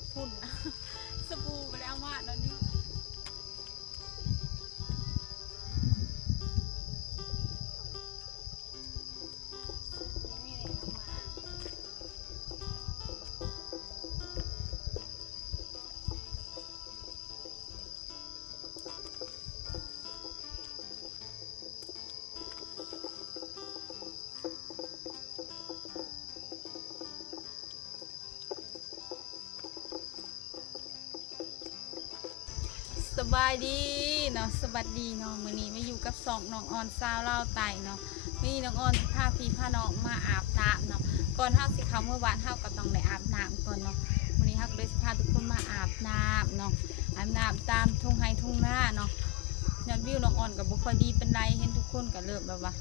บพุ่นสบู่ไปแล้วมาตอนนี้สบายดีเนาะสวัสดีเนาะมื้อนี้มาอยู่กับสองน้องออนสาวเล่าไต่เนาะนี่น้องออนพาพี่พาน้องมาอาบน้ำเนาะก่อนเฮาสิเข้าเมื่อวานเฮาก็ต้องได้อาบน้ำก่อนเนาะมื้อนี้เฮาก็เลยสิพาทุกคนมาอาบน้ำเนาะอาบน้ำตามทุ่งไร่ทุ่งนาเนาะยอดวิวน้องออนก็บ่ค่อยดีปานใดเห็นทุกคนก็เริ่มแบบว่า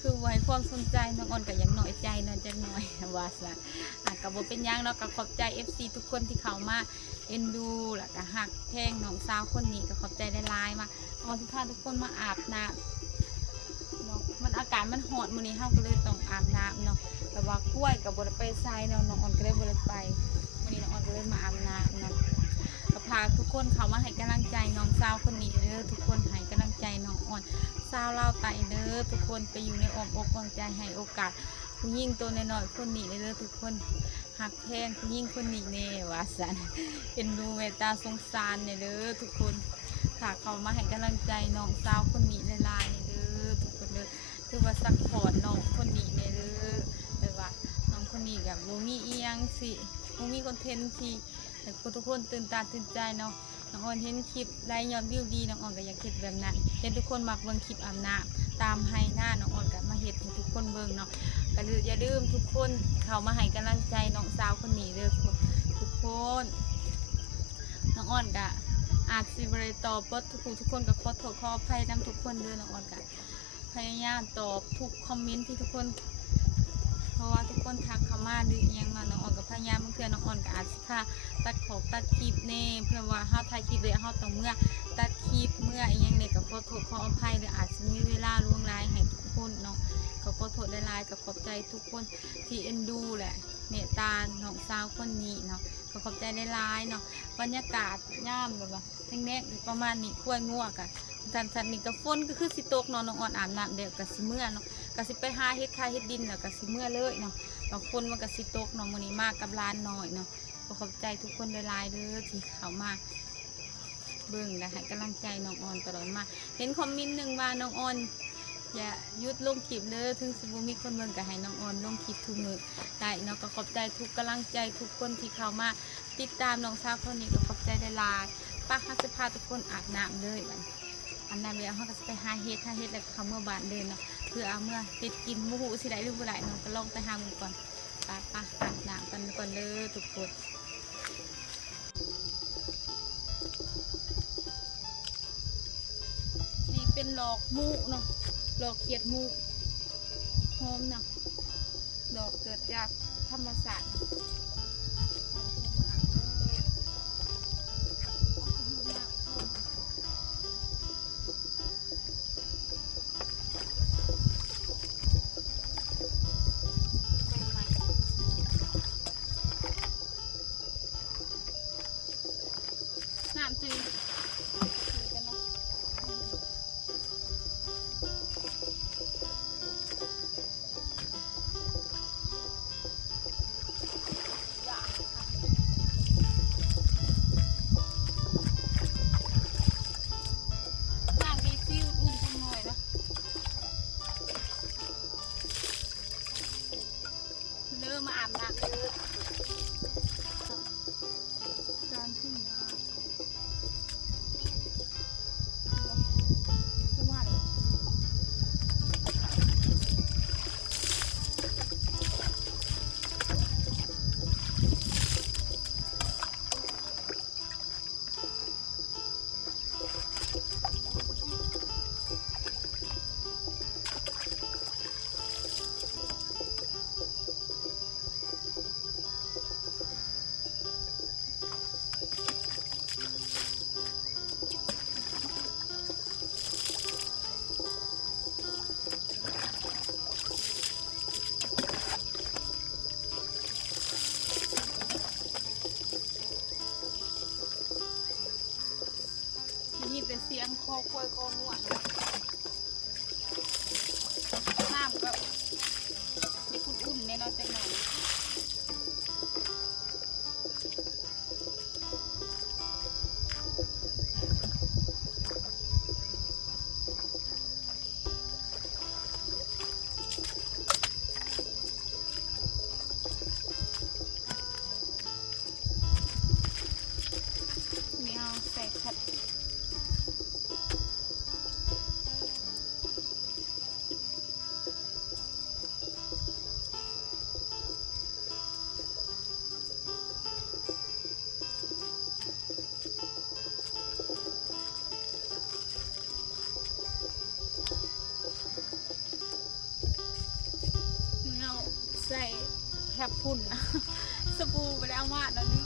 คือไว้ความสนใจน้องออนก็ยังน้อยใจเนาะจักหน่อยว่าซะก็บ่เป็นหยังเนาะก็ขอบใจ FC ทุกคนที่เข้ามาเอ็นดูแล้วก็หักแพงน้องสาวคนนี้ก็ขอบใจได้หลายมาเอาทุกท่านทุกคนมาอาบน้ำเนาะมันอากาศมันหอดมื้อนี้เฮาก็เลยต้องอาบน้ำเนาะแต่ว่ากล้วยกับบริไปไซเนาะน้องอ่อนก็เลยบริไปมื้อนี้น้องอ่อนก็เลยมาอาบน้ำเนาะก็พาทุกคนเขามาให้กำลังใจน้องสาวคนนี้เด้อทุกคนให้กำลังใจน้องอ่อนสาวลาวไตเด้อทุกคนไปอยู่ในอ้อมอกอ้อมใจให้โอกาสผู้หญิงตัวน้อยๆคนนี้เด้อทุกคนหักแพงผู้หญิงคนนี้เน่ว่าสันเอ็นดูเมตตาสงสารเนี่ยเด้อทุกคนค่ะเขามาให้กำลังใจน้องสาวคนนี้หลายๆเนี่ยเด้อทุกคนเด้อคือว่าซักพอร์ตน้องคนนี้เนี่ยเด้อแต่ว่าน้องคนนี้กับโมมีเอียงสิโมมีคอนเทนต์ที่แต่ทุกคนตื่นตาตื่นใจเนาะน้องอ่อนเห็นคลิปได้ยอดวิวดีน้องอ่อนก็อยากเห็นแบบนั้นเห็นทุกคนมักเบิ่งคลิปอาบน้ำตามให้หน้าน้องอ่อนก็มาเห็นให้ทุกคนเบิ่งเนาะก็อย่าลืมทุกคนเขามาให้กำลังใจน้องสาวคนนี้เด้อทุกคนน้องอ่อนก็อาจสิบริตอบบทุกคนก็ขอโทษขออภัยนำทุกคนเด้อน้องอ่อนก็พยายามตอบทุกคอมเมนต์ที่ทุกคนเพราะว่าทุกคนทักเข้ามาหรือยังมาน้องอ่อนกับพยายามบางเทื่อน้องอ่อนก็อาจสิค่ะตัดของตัดคลิปเน่เพื่อว่าเฮาถ่ายคลิปเลยเฮาต้องเมื่อตัดคลิปเมื่อยังเนี่ยก็ขอโทษขออภัยหรืออาจจะมีเวลาล่วงเลยให้ทุกคนเนาะก็ขอโทษได้หลายกับขอบใจทุกคนที่เอ็นดูแหละเมตตาน้องสาวคนนี้เนาะก็ขอบใจได้หลายเนาะบรรยากาศย่ามแบบว่าแน่ๆประมาณนี้กล้วยงัวกันทันนี่ก็ฝนก็คือสิตกเนาะน้องอ่อนอาบน้ำเดี๋ยวก็สิเมื่อเนาะก็สิไปหาเฮ็ดคาเฮ็ดดินแล้วก็สิเมื่อเลยเนาะบางคนมันก็สิตกเนาะมื้อนี้มากกับร้านน้อยเนาะก็ขอบใจทุกคนหลายๆเด้อที่เข้ามาเบิ่งและให้กำลังใจน้องอ่อนตลอดมาเห็นคอมเมนต์หนึ่งว่าน้องอ่อนอย่าหยุดลงคลิปเด้อถึงสิบ่มีคนเบิ่งก็ให้น้องอ่อนลงคลิปทุกมื้อได้เนาะก็ขอบใจทุกกำลังใจทุกคนที่เข้ามาติดตามน้องสาวคนนี้ก็ขอบใจได้หลายป้าฮัสพาทุกคนอาบน้ำเลยบัดอันนั้นแล้วเขาก็จะไปหาเฮ็ดแล้วก็เขาเมื่อบานเดินเนาะเพื่อเอาเมื่อเฮ็ดกินมูหูสิได้หรือบ่ได้เนาะก็ลองไปหามือก่อนป้าอาบน้ำกันก่อนเด้อทุกคนนี่เป็นหลอกมูเนาะหลอกเขียดมูหอมเนาะดอกเกิดจากธรรมศาสตร์น้ำจืดกันเนาะน้ำดีซิวอุ่นจังหน่อยเนาะเริ่มมาอาบน้ำเลยการขึ้นมา แต่เสียงคอควายคองัวน้ำก็จะอุ่นๆในเราจะหน่อยนี่เอาใส่ขัดใส่แคบพุ่นนะสบู่ไปแล้วมาแล้วนี่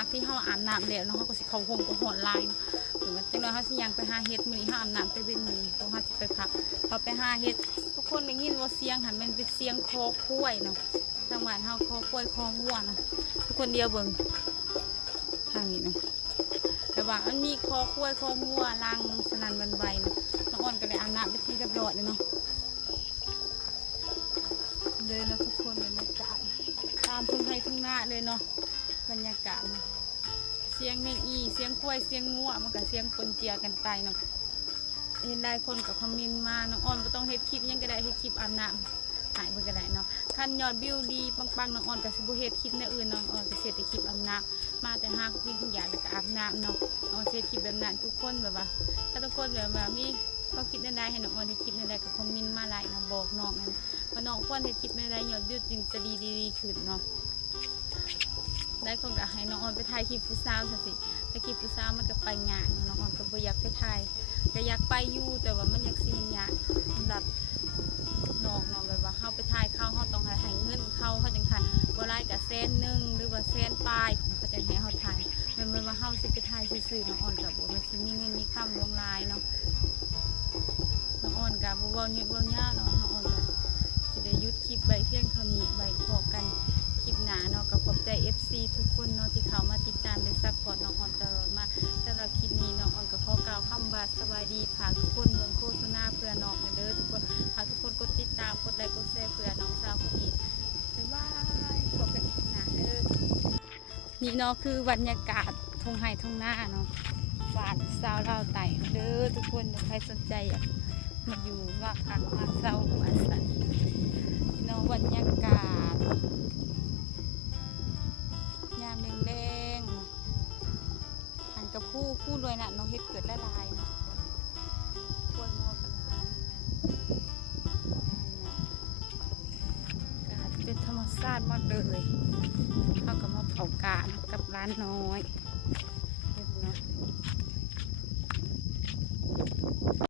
จากที่เฮาอาบน้ำแล้วเนาะเฮาก็สิเข้าห้องก็หอนลายหรือว่าจังได๋เฮาสิยังไปหาเฮ็ดมื้อนี้เฮาอาบน้ำแต่เว้นมื้อนี้เพราะเฮาสิไปพักพอไปหาเฮ็ดทุกคนได้ยินว่าเสียงหันมันเป็นเสียงคอคุ้ยเนาะทางบ้านเฮาคอคุ้ยคองัวเนาะทุกคนเดียวเบิ่งทางนี้เนาะแต่ว่ามันมีคอคุ้ยคองัวลังสนั่นหวั่นไหวเนาะน้องอ่อนก็ได้อาบน้ำไปที่เรียบร้อยเลยเนาะเลยเนาะทุกคนบรรยากาศตามทุ่งไร่ทุ่งนาเลยเนาะบรรยากาศเสียงแมงอีเสียงควายเสียงงัวมันกับเสียงปนเจียกันไปเนาะเห็นได้คนกับคอมเมนต์มาน้องอ่อนก็ต้องเฮ็ดคลิปยังก็ได้เฮ็ดคลิปอาบน้ำหายไปก็ได้เนาะคันยอดวิวดีปังๆน้องอ่อนกับสิบุเฮ็ดคลิปในอื่นน้องอ่อนก็เสร็จแต่คลิปอาบน้ำมาแต่ห้ากินทุกอย่างแล้วก็อาบน้ำเนาะน้องเสร็จคลิปแบบนั้นทุกคนแบบว่าถ้าทุกคนแบบว่ามีเขาคิดได้ให้น้องอ่อนเฮ็ดคลิปได้ก็คอมเมนต์มาหลายนะบอกน้องนั่นว่าน้องควรเฮ็ดคลิปได้ยอดวิวจึงจะดีขึ้นเนาะได้คนก็ให้น้องอ่อนไปถ่ายคลิปผู้สาวสิแต่คลิปผู้สาวมันก็ไปงานน้องอ่อนก็บ่อยากไปถ่ายก็อยากไปอยู่แต่ว่ามันอยากซีนยากสำหรับน้องเนาะแบบว่าเฮาไปถ่ายเขาต้องให้เงินเขาจังถ่ายบ่หลายก็100,000หรือว่า100,000ปลายเขาจะให้เฮาถ่ายมันว่าเฮาสิไปถ่ายซื่อๆน้องอ่อนก็บ่มันสิมีเงินมีคำลวงลายเนาะน้องอ่อนก็บ่เว้าเยอะเว้ายาวเนาะน้องอ่อนก็สิได้หยุดคลิปไว้เพียงเท่านี้ไว้พบกันคลิปหน้าเนาะก็ขอบใจ FC ทุกคนเนาะที่เข้ามาติดตามและซัพพอร์ตน้องอ่อนตลอดมาสำหรับคลิปนี้น้องอ่อนก็ขอกล่าวคำว่าสวัสดีฝากทุกคนเบิ่งโฆษณาเพื่อน้องเด้อทุกคนฝากทุกคนกดติดตามกดไลค์กดแชร์เพื่อน้องสาวคนนี้บ๊ายบายพบกันคลิปหน้าเด้อนี่เนาะคือบรรยากาศทุ่งไร่ทุ่งนาเนาะบ้านสาวลาวไต่เด้อทุกคนใครสนใจอยากมาอยู่มาพักมาเช่ามาใส่เนาะบรรยากาศยามแดงๆเนาะหันกับผู้ด้วยน่ะน้องเฮ็ดเกิดละลายเนาะกล้วยงัวกันลายเป็นธรรมชาติมากเลยเขาก็มาเผากากับร้านน้อย